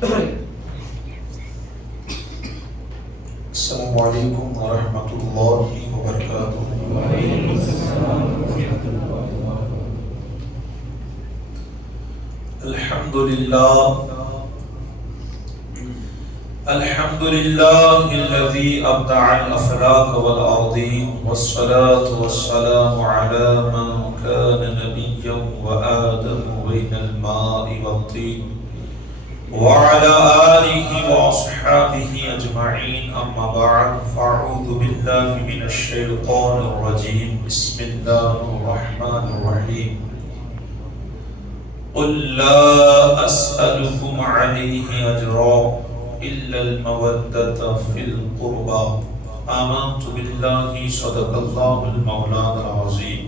السلام علیکم ورحمۃ اللہ وبرکاتہ۔ الحمد للہ الذی ابدع الافلاک والارضین والصلاة والسلام علی من کان نبیا وآدم بین الماء والطین وعلى آلہ واصحابہ اجمعین، اما بعد فاعوذ باللہ من الشیطان الرجیم، بسم اللہ الرحمن الرحیم۔ قل لا اسألكم علیہ اجرا الا المودة في القربى، آمنت باللہ صدق اللہ المولانا العظیم،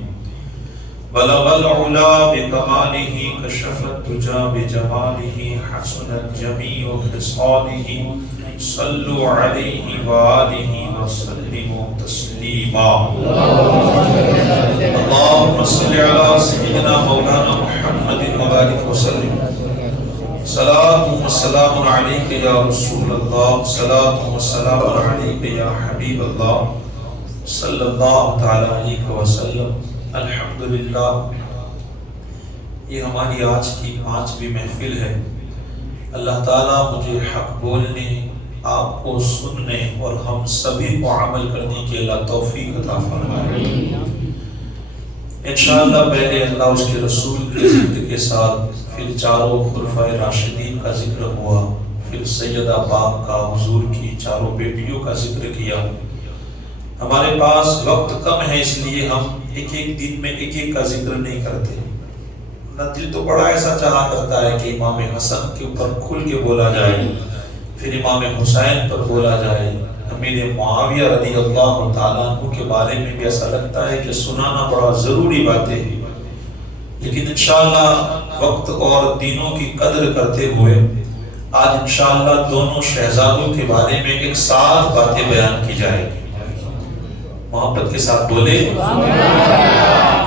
بلغ العلا بکمالہ کشف الدجى بجمالہ حسنت جمیع خصالہ، صلوا علیہ وآلہ وسلموا تسلیما۔ اللہم صل علی سیدنا مولانا محمد وبارک وسلم۔ صلاۃ و سلام علیک یا رسول اللہ، صلاۃ و سلام علیک یا حبیب اللہ صلی اللہ تعالی علیہ وسلم۔ الحمدللہ، یہ ہماری آج کی 5ویں محفل ہے۔ اللہ تعالیٰ مجھے حق بولنے، آپ کو سننے اور ہم سبھی کو عمل کرنے کی اللہ توفیق عطا فرمائے۔ انشاءاللہ پہلے اللہ اس کے رسول کے ذکر کے ساتھ پھر چاروں خلفائے راشدین کا ذکر ہوا، پھر سیدہ پاک کا، حضور کی چاروں بیٹیوں کا ذکر کیا۔ ہمارے پاس وقت کم ہے، اس لیے ہم ایک ایک دن میں ایک ایک کا ذکر نہیں کرتے۔ دل تو بڑا ایسا چاہا کرتا ہے کہ امام حسن کے اوپر کھل کے بولا جائے، پھر امام حسین پر بولا جائے، امیر معاویہ رضی اللہ تعالیٰ عنہ کے بارے میں بھی ایسا لگتا ہے کہ سنانا بڑا ضروری باتیں ہیں، لیکن انشاءاللہ وقت اور دینوں کی قدر کرتے ہوئے آج انشاءاللہ دونوں شہزادوں کے بارے میں ایک ساتھ باتیں بیان کی جائے گی۔ محبت کے ساتھ بولے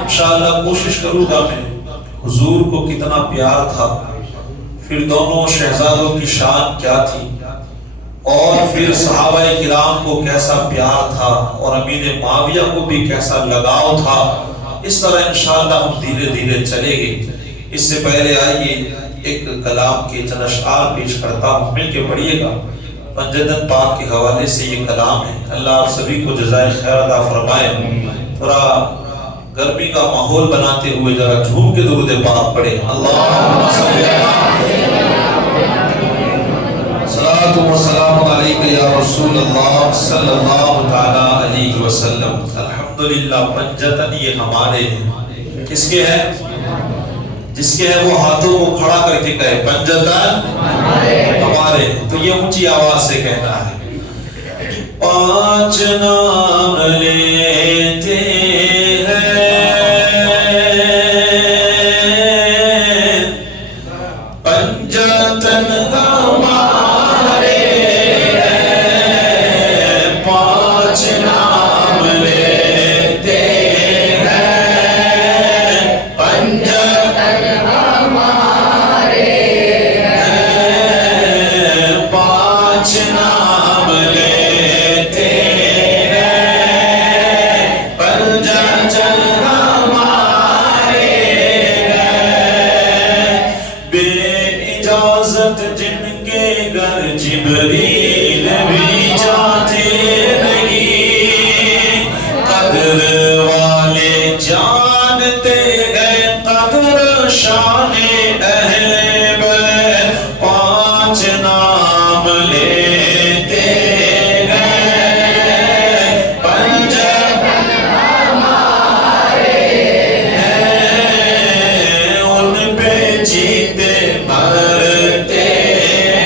انشاءاللہ۔ کوشش کروں گا میں، حضور کو کتنا پیار تھا، پھر دونوں شہزادوں کی شان کیا تھی، اور پھر صحابہ کرام کو کیسا پیار تھا، اور امیر معاویہ کو بھی کیسا لگاؤ تھا، اس طرح انشاءاللہ ہم دھیرے دھیرے چلیں گے۔ اس سے پہلے آئیے ایک کلام کے چند اشعار پیش کرتا ہوں، مل کے پڑھیے گا۔ پنجتن پاک کے حوالے سے یہ کلام ہے۔ اللہ آپ سبھی کو جزائے خیر عطا فرمائے۔ تھوڑا گرمی کا ماحول بناتے ہوئے ذرا جھوم کے درود پاک پڑھے۔ اللہم صلاۃ و سلام علیک یا رسول اللہ صلی اللہ تعالی علیہ وسلم۔ الحمدللہ، پنجتن یہ ہمارے ہیں۔ کس کے ہیں؟ جس کے ہے وہ ہاتھوں کو کھڑا کر کے کہے پنجتن ہمارے۔ تو یہ اونچی آواز سے کہنا ہے۔ 5 نام لیتے ہیں پنجتن ہمارے ہیں، 5 نام لیتے ہیں پنجتن ہمارے ہیں، 5 نام لیتے ہیں پنجتن ہمارے ہیں، بے اجازت جن کے گھر جبریل بھی جاتے نہیں، قدر والے جانتے ہیں قدر شان اہل بیت، 5 نام لیتے ہیں پنجتن ہمارے ہیں، ان پہ جیتے مرتے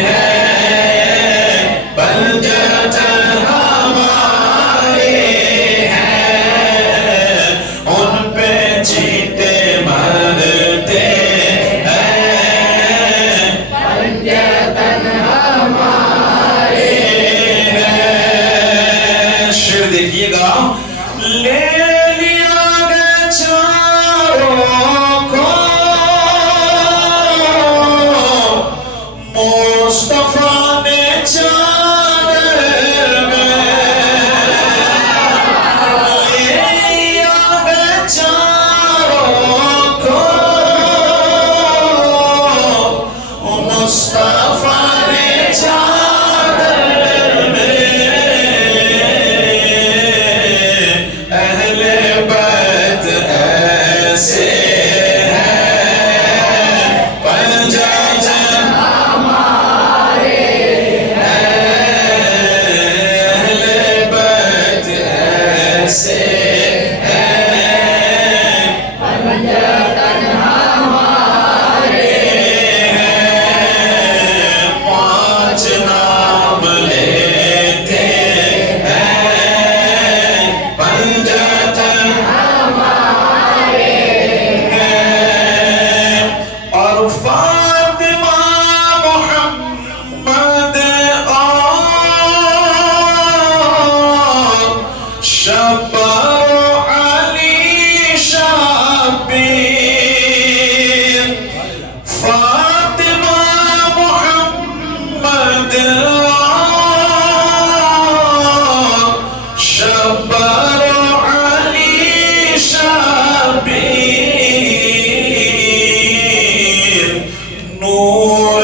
ہیں پنجتن ہمارے ہیں، ان پہ جیتے مرتے ہیں پنجتن ہمارے ہیں۔ شعر دیکھیے گا۔ لے لیا گیا چاروں کو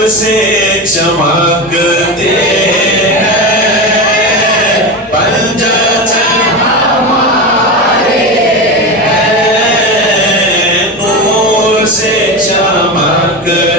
سے چمکتے ہیں پنجتن ہمارے ہیں، نور سے چمکتے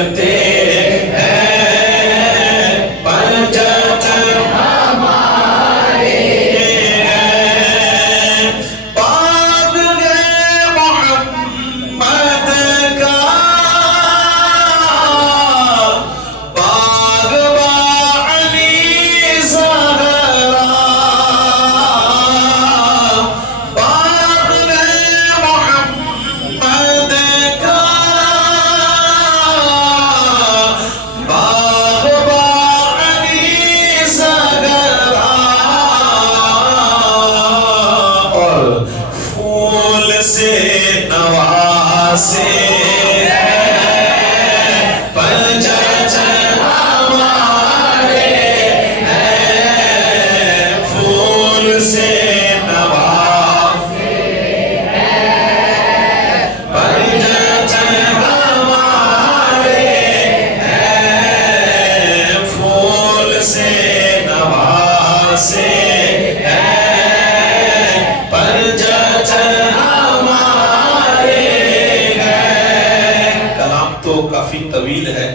طویل ہے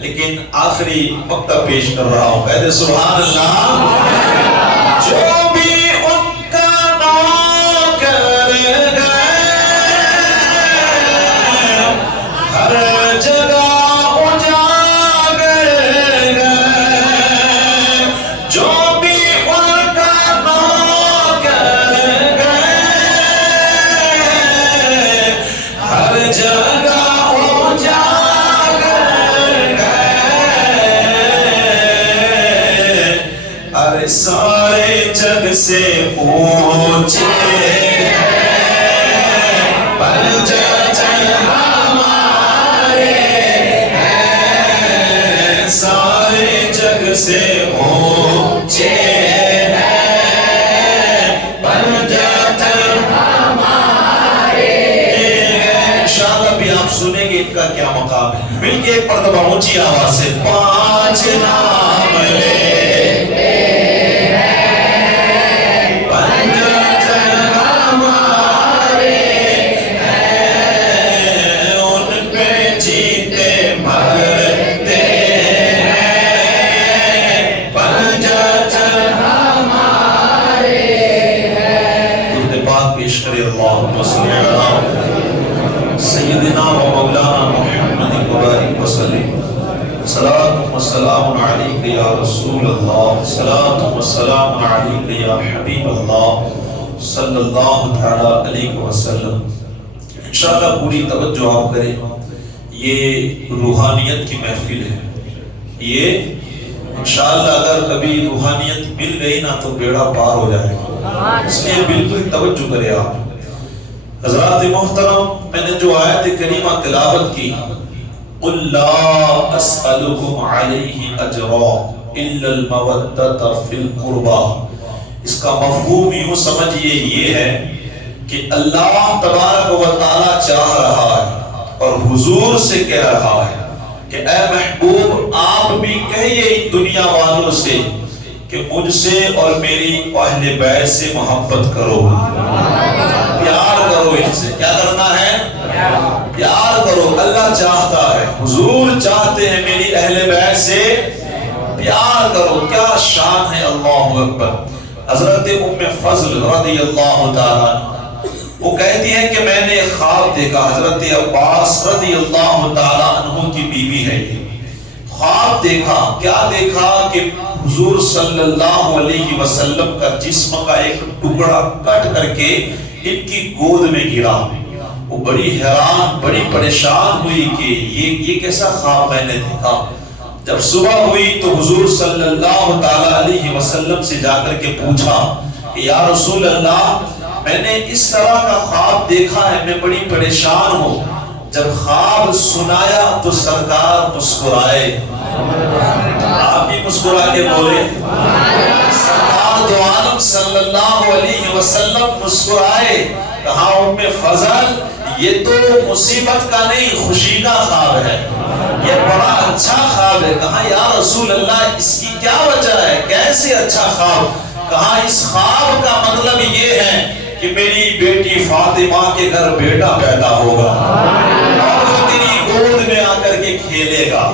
لیکن آخری مقطع پیش کر رہا ہوں. کہتے سبحان اللہ. جو بھی ان کا نوکر گئے ہر جگہ اجاگر گئے، جو بھی ان کا نوکر گئے ہر جگہ سارے جگ سے اونچے پنجتن ہمارے ہیں، سارے جگ سے اونچے پنجتن ہمارے ہیں. انشاءاللہ بھی آپ سنیں گے ان کا کیا مقام ہے. مل کے ایک مرتبہ اونچی آواز سے پانچ نام لے اللهم صل على سيدنا ومولانا محمد وبارك وسلم. صلاة والسلام عليك يا رسول الله، صلاة والسلام عليك يا حبيب الله صلی اللہ تعالی علیہ وسلم. انشاءاللہ پوری توجہ آپ کریں. یہ روحانیت کی محفل ہے. یہ انشاءاللہ اگر کبھی روحانیت مل گئی نا تو بیڑا پار ہو جائے گا، اس لیے بالکل توجہ کرے آپ. حضرات محترم، میں نے جو آیت کریمہ تلاوت کی قُلْ لَا أَسْأَلُكُمْ عَلَيْهِ أَجْرًا إِلَّا الْمَوَدَّةَ فِي الْقُرْبَى، اس کا مفہوم یوں سمجھئے یہ ہے کہ اللہ تبارک و تعالی چاہ رہا ہے اور حضور سے کہہ رہا ہے کہ اے محبوب آپ بھی کہیے دنیا والوں سے کہ مجھ سے اور میری اہل بیت سے محبت کرو، پیار کرو. ان سے کیا کرنا ہے؟ پیار کرو. اللہ چاہتا ہے، حضور چاہتے ہیں میری اہل بیت سے پیار کرو. کیا شان ہے. اللہ اکبر. حضرت ام فضل رضی اللہ تعالیٰ وہ کہتی ہیں کہ میں نے خواب دیکھا. حضرت عباس رضی اللہ تعالیٰ عنہ کی بیوی ہے. خواب دیکھا. کیا دیکھا کہ حضور صلی اللہ علیہ وسلم کا جسم کا ایک ٹکڑا کٹ کر کے ان کی گود میں گرا. وہ بڑی حیران، بڑی پریشان ہوئی کہ یہ کیسا خواب میں نے دیکھا. جب صبح ہوئی تو حضور صلی اللہ تعالی علیہ وسلم سے جا کر کے پوچھا کہ یا رسول اللہ میں نے اس طرح کا خواب دیکھا ہے، میں بڑی پریشان ہوں. جب خواب سنایا تو سرکار مسکرائے. آپ بھی مسکرا کے بولے. سرکار دو عالم صلی اللہ علیہ وسلم مسکرائے. کہا ام فضل یہ تو مصیبت کا نہیں خوشی کا خواب ہے. یہ بڑا اچھا خواب ہے. کہا یا رسول اللہ اس کی کیا وجہ ہے, کیسے اچھا خواب؟ کہا اس خواب کا مطلب یہ ہے کہ میری بیٹی فاطمہ کے گھر بیٹا پیدا ہوگا اور وہ تیری گود میں آ کر کے کھیلے گا,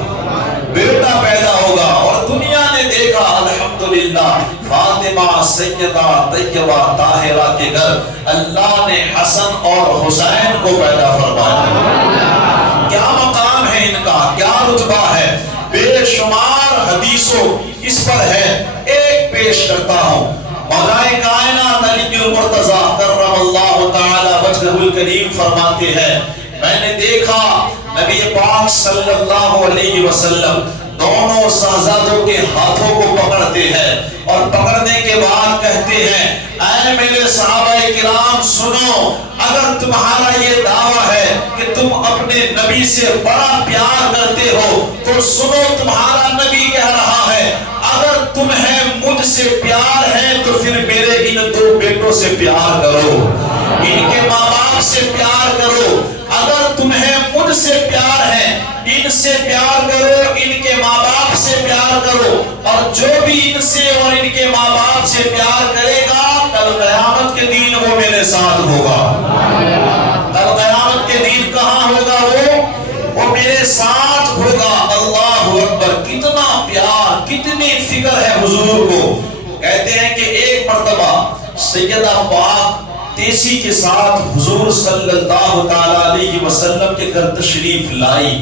بیٹا پیدا ہوگا. اور دنیا نے دیکھا الحمدللہ فاطمہ سیدہ طیبہ طاہرہ کے گھر اللہ نے حسن اور حسین کو پیدا فرمایا. کیا مقام ہے ان کا, کیا رتبہ ہے, بے شمار حدیثوں اس پر ہے. ایک پیش کرتا ہوں. مولا کائنات علی المرتضیٰ کرم اللہ تعالی وجہہ الکریم فرماتے ہیں میں نے دیکھا نبی پاک صلی اللہ علیہ وسلم دونوں شہزادوں کے ہاتھوں کو پکڑتے ہیں اور پکڑنے کے بعد کہتے ہیں اے میرے صحابہ کرام سنو, اگر تمہارا یہ دعویٰ ہے کہ تم اپنے نبی سے بڑا پیار کرتے ہو تو سنو تمہارا نبی کہہ رہا ہے اگر تمہیں مجھ سے پیار ہے تو پھر میرے ان دو بیٹوں سے پیار کرو, ان کے ماں باپ سے پیار کرو. اگر تمہیں مجھ سے پیار ہے ان سے پیار کرو, ان کے ماں باپ سے پیار کرو, اور جو بھی ان سے اور ان کے ماں باپ سے پیار کرے گا کل قیامت کے دن وہ میرے ساتھ ہوگا. کل قیامت کے دن کہاں ہوگا وہ میرے ساتھ ہوگا. اللہ اکبر, کتنا پیار, کتنی فکر ہے حضور کو. کہتے ہیں کہ ایک مرتبہ سیدہ پاک تیسی کے ساتھ حضور صلی اللہ تعالی علیہ وسلم کے گھر تشریف لائی.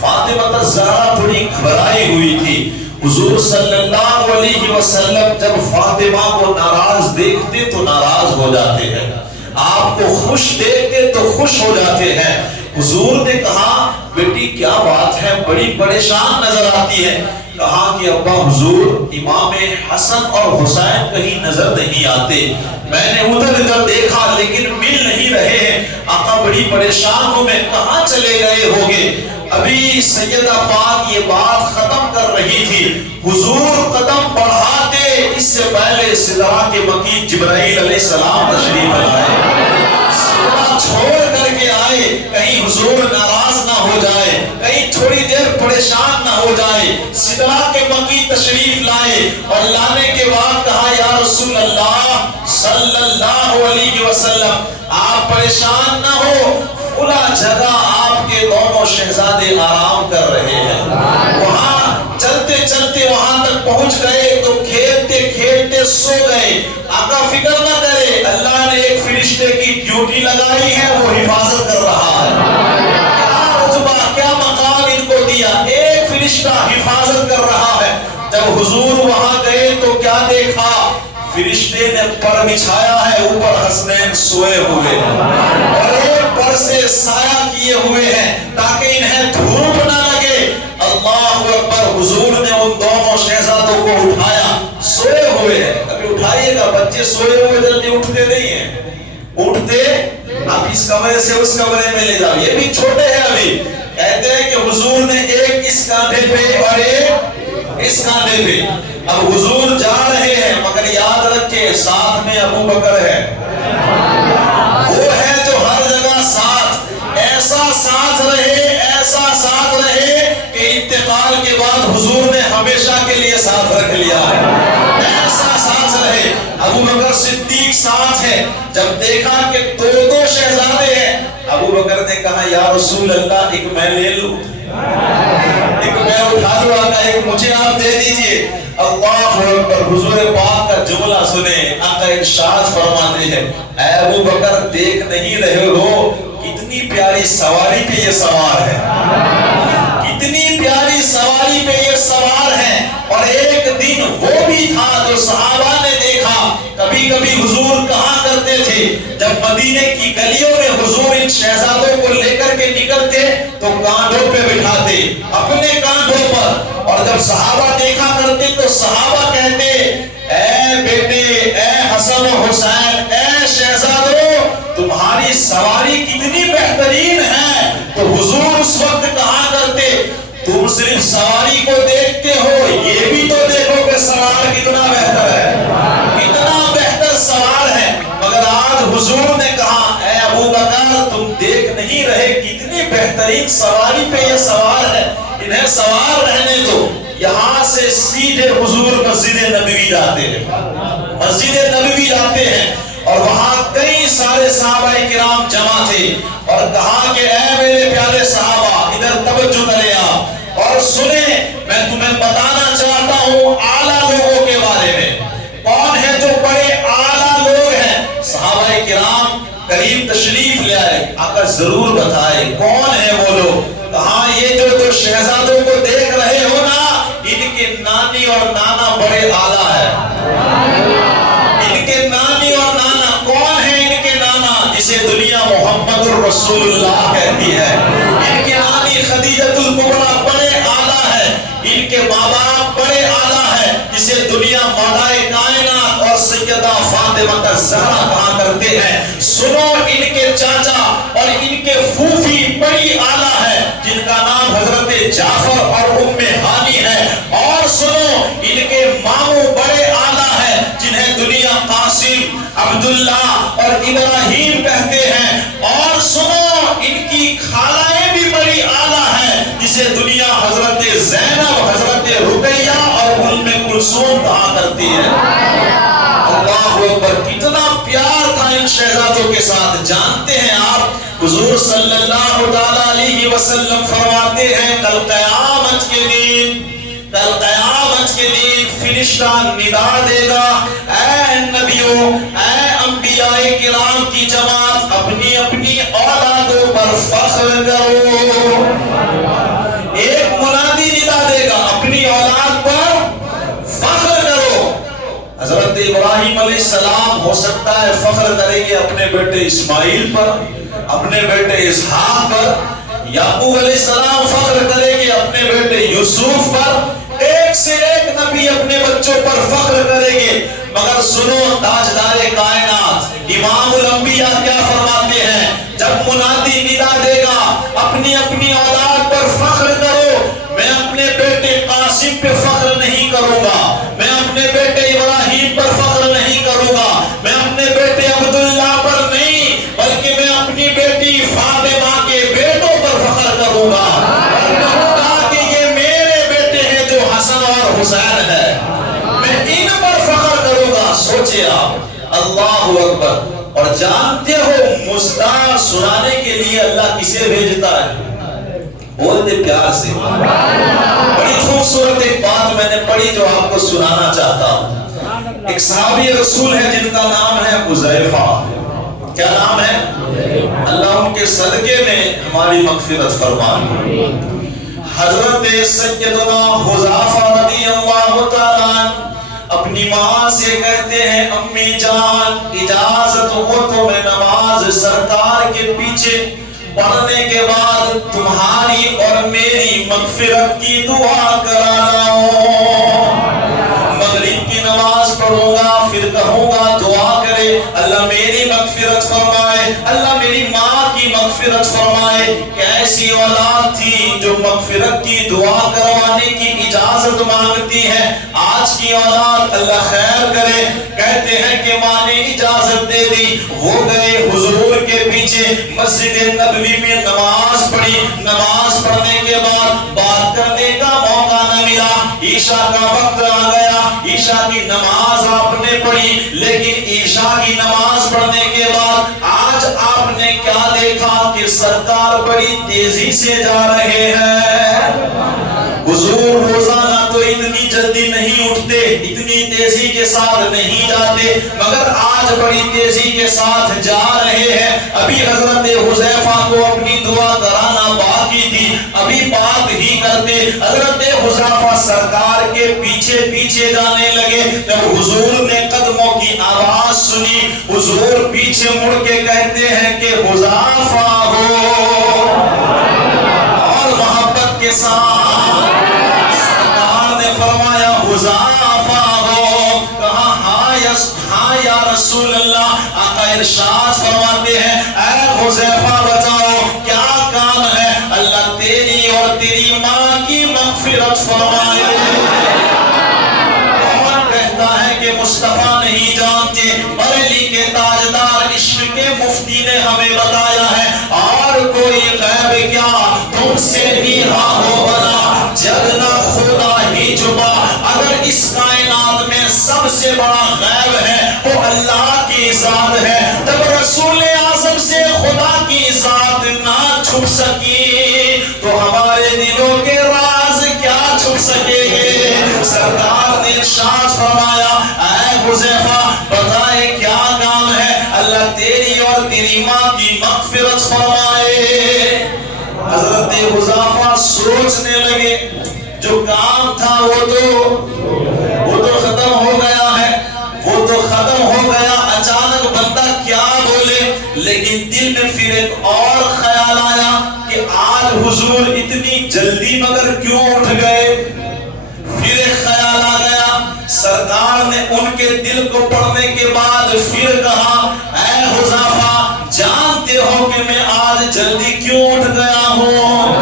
فاطمہ الزہرا تھوڑی گھبرائی ہوئی تھی. حضور صلی اللہ علیہ وسلم جب فاطمہ کو ناراض دیکھتے تو ناراض ہو جاتے ہیں, آپ کو خوش دیکھتے تو خوش ہو جاتے ہیں. حضور نے کہا بیٹی کیا بات ہے, بڑی پریشان نظر آتی ہے. کہا کہ ابا حضور امام حسن اور حسین کہیں نظر نہیں آتے, میں نے ادھر ادھر دیکھا لیکن مل نہیں رہے ہیں, آقا بڑی پریشان ہوں میں, کہاں چلے گئے ہوگے؟ ابھی سیدہ پاک یہ بات ختم کر رہی تھی, حضور قدم بڑھاتے اس سے پہلے سدرہ کے مکی جبرائیل علیہ السلام تشریف لائے, سدرہ چھوڑ کر کے آئے کہیں حضور ناراض نہ ہو جائے, کہیں تھوڑی دیر پریشان نہ ہو جائے. سدرہ کے مکی تشریف لائے اور لانے کے بعد کہا یا رسول اللہ صلی اللہ علیہ وسلم آپ پریشان نہ ہو, کھلا جگہ آپ کے دونوں شہزادے آرام کر رہے ہیں, وہاں چلتے چلتے وہاں تک پہنچ گئے تو کھیلتے کھیلتے سو گئے. آقا فکر نہ کرے, اللہ نے ایک فرشتے کی ڈیوٹی لگائی ہے, وہ حفاظت کر رہا ہے. کیا رتبہ, کیا مقام ان کو دیا, ایک فرشتہ حفاظت کر رہا ہے. جب حضور وہاں گئے تو کیا دیکھا, فرشتے نے پر بچھایا ہے, اوپر حسنین سوئے ہوئے ہیں اور ایک پر سے سایہ کیے ہوئے ہیں تاکہ انہیں دھوپ نہ لگے. اللہ اکبر, حضور نے ان دونوں شہزادوں کو اٹھایا, سوئے ہوئے ہیں. کبھی اٹھائیے گا, بچے سوئے ہوئے جلدی اٹھتے نہیں ہیں, اٹھتے آپ اس کمرے سے اس کمرے میں لے جاؤ, یہ بھی چھوٹے ہیں ابھی. کہتے ہیں کہ حضور نے ایک اس کاندھے پہ اور ایک اس کاندھے پہ. اب حضور جا رہے ہیں مگر یاد رکھے ساتھ میں ابو بکر ہے, وہ ہے جو ہر جگہ ساتھ, ایسا ساتھ رہے, ایسا ساتھ رہے کہ انتقال کے بعد حضور نے ہمیشہ کے لیے ساتھ رکھ لیا ہے, ایسا ساتھ رہے. ابو بکر صدیق ساتھ ہے. جب دیکھا کہ دو شہزادے ہیں, ابو بکر نے کہا یا رسول اللہ ایک میں لے لوں, ایک میں اٹھا لوں, آقا ایک مجھے آپ دے دیجئے. اللہ اکبر, حضور پاک کا جملہ سنیں, آقا ارشاد فرماتے ہیں اے ابو بکر دیکھ نہیں رہے ہو کتنی پیاری سواری پہ یہ سوار ہے, کتنی پیاری سواری پہ یہ سوار ہے. اور ایک دن وہ بھی تھا جو صحابہ نے دیکھا, کبھی کبھی حضور کہاں کرتے تھے جب مدینے کی گلیوں میں حضور ان شہزادوں کو لے کر کے نکلتے تو کاندھوں پہ بٹھاتے, اپنے کاندھوں پر, اور جب صحابہ دیکھا کرتے تو صحابہ کہتے اے بیٹے, اے حسن و حسین, اے شہزادوں تمہاری سواری کتنی بہترین ہے. تو حضور اس وقت کہا کرتے تم صرف سواری کو دیکھتے ہو, یہ بھی تو دیکھو کہ سوار کتنا بہتر ہے, کتنا بہتر سوار ہے. مگر آج حضور نے کہا اے ابو بکر تم دیکھ نہیں رہے کتنی بہترین سواری پہ یہ سوار ہے, انہیں سوار رہنے دو. یہاں سے سیدھے حضور مسجد نبوی جاتے ہیں. مسجد نبوی جاتے ہیں اور وہاں کئی سارے صحابہ کرام جمع تھے اور کہا کہ اے میرے پیارے صحابہ ادھر توجہ کریں آپ اور سنیں. میں تمہیں بتانا چاہتا ہوں اعلیٰ لوگوں کے بارے میں. کون ہے جو بڑے اعلیٰ لوگ ہیں؟ صحابہ کرام قریب تشریف لے آئے. آقا ضرور بتائے کون ہے وہ لوگ. کہاں یہ جو دو شہزادوں کو دیکھ رہے ہو نا ان کے نانی اور نانا بڑے اعلیٰ ہے. ان کے نانی اور نانا کون ہے؟ ان کے نانا جسے دنیا محمد الرسول اللہ کہتی ہے. ان کے نانی خدیجۃ الکبریٰ بڑے اعلیٰ ہے. ان کے بابا بڑے اعلیٰ ہے جسے دنیا مادائے کائنات اور سیدہ فاطمہ الزہرا کہا کرتے ہیں. سنو ان کے چاچا اور ان کے پھوپھی بڑی اعلیٰ ہے جن کا نام حضرت جعفر اور ام ہانی ہے. اور سنو ان کے ماموں بڑے اعلیٰ ہے جنہیں دنیا قاسم عبداللہ اور ابراہیم کہتے ہیں. اور سنو ان کی خالائیں بھی بڑی اعلیٰ ہیں جسے دنیا حضرت زینب حضرت رقیہ اور ام کلثوم کہا کرتی ہے. اللہ اکبر. کتنا پیار تھا ان شہزادوں کے ساتھ. جانتے ہیں آپ حضور صلی اللہ علیہ وسلم فرماتے ہیں کل قیامت کے دن فرشتہ ندا دے گا اے نبیوں اے انبیاء کرام کی جماعت اپنی اپنی اولادوں پر فخر کرو. ایک منادی ندا دے گا اپنی اولاد پر فخر کرو. حضرت ابراہیم علیہ السلام ہو سکتا ہے فخر کریں گے اپنے بیٹے اسماعیل پر, اپنے بیٹے اسحاق پر. یعقوب علیہ السلام فخر کریں گے اپنے بیٹے یوسف پر. ایک سے ایک نبی اپنے بچوں پر فخر کریں گے. مگر سنو تاجدار کائنات امام الانبیاء کیا فرماتے ہیں جب منادی ندا دے گا اپنی اپنی اولاد پر فخر کرو. میں اپنے بیٹے قاسم پہ فخر نہیں کروں گا, میں اپنے بیٹے ابراہیم پر فخر نہیں کروں گا, میں اپنے بیٹے عبداللہ پر نہیں بلکہ میں اپنی بیٹی فاطمہ کے بیٹوں پر فخر کروں گا. حسن اور حسین ہے میں ان پر فخر کروں گا. سوچے آپ. اللہ اکبر. اور جانتے ہو مزدار سنانے کے لیے اللہ کسے بھیجتا ہے؟ بولتے پیار سے. بڑی خوبصورت ایک بات میں نے پڑھی جو آپ کو سنانا چاہتا ہوں. ایک صحابی رسول ہے جن کا نام ہے حذیفہ. کیا نام ہے؟ اللہ ان کے صدقے میں ہماری مغفرت فرمائے. حضرت سیدنا حذیفہ رضی اللہ تعالیٰ اپنی ماں سے کہتے ہیں امی جان اجازت ہو تو میں نماز سرکار کے پیچھے پڑھنے کے بعد تمہاری اور میری مغفرت کی دعا کرانا ہوں. مغرب کی نماز پڑھوں گا پھر کہوں گا دعا کرے اللہ میری مغفرت فرمائے, اللہ میری ماں کی مغفرت فرمائے. کیسی اولاد تھی جو مغفرت کی دعا کروانے کی اجازت مانگتی ہے. آج کی اولاد اللہ خیر کرے. کہتے ہیں کہ ماں نے اجازت دے دی. وہ گئے حضور کے پیچھے مسجد نبوی میں نماز پڑھی. نماز پڑھنے کے بعد بات کرنے کا موقع نہ ملا. عشاء کا وقت آ گیا. عشاء کی نماز آپ نے پڑھی لیکن عشاء کی نماز پڑھنے کے بعد آج آپ نے کیا دیکھا کہ سرکار بڑی تیزی سے جا رہے ہیں. حضور روزانہ تو اتنی جلدی نہیں اٹھتے, اتنی تیزی کے ساتھ نہیں جاتے, مگر آج بڑی تیزی کے ساتھ جا رہے ہیں. ابھی حضرت حذیفہ کو اپنی دعا کرانا باقی تھی, ابھی بات ہی کرتے حضرت حذیفہ سرکار کے پیچھے پیچھے جانے لگے. جب حضور نے قدموں کی آواز سنی حضور پیچھے مڑ کے کہتے ہیں کہ حذیفہ ہو, اور محبت کے ساتھ سرکار نے فرمایا حذیفہ ہو. کہا ہاں یا رسول اللہ. آقا ارشاد فرماتے ہیں اے حذیفہ بتاؤ کیا کام ہے؟ اللہ تیری اور تیری ماں کی مغفرت فرمائے. کہ مصطفیٰ نہیں جانتے, بریلی کے تاجدار عشق کے مفتی نے ہمیں بتایا ہے اور کوئی غیب کیا تم سے نیہا ہو بنا جب نہ خدا ہی چھپا، اگر اس کائنات میں سب سے بڑا غیب ہے وہ اللہ کی ذات ہے، جب رسول اعظم سے خدا کی ذات نہ چھپ سکی تو ہمارے دلوں کے راز کیا چھپ سکے گے؟ سرکار نے ارشاد فرمایا، اے حذیفہ بتائے کیا کام ہے؟ اللہ تیری اور تیری ماں کی مغفرت فرمائے۔ حضرت حذیفہ سوچنے لگے، جو کام تھا وہ تو ختم ہو گیا ہے، وہ تو ختم ہو گیا، اچانک بندہ کیا بولے؟ لیکن دل میں پھر ایک اور خیال آیا کہ آج حضور اتنی جلدی مگر کیوں اٹھ گئے؟ پھر ایک خیال آ گیا، سرکار نے ان کے دل کو پڑھنے کے بعد پھر کہا، اے حذیفہ جانتے ہو کہ میں آج جلدی کیوں اٹھ گیا ہوں؟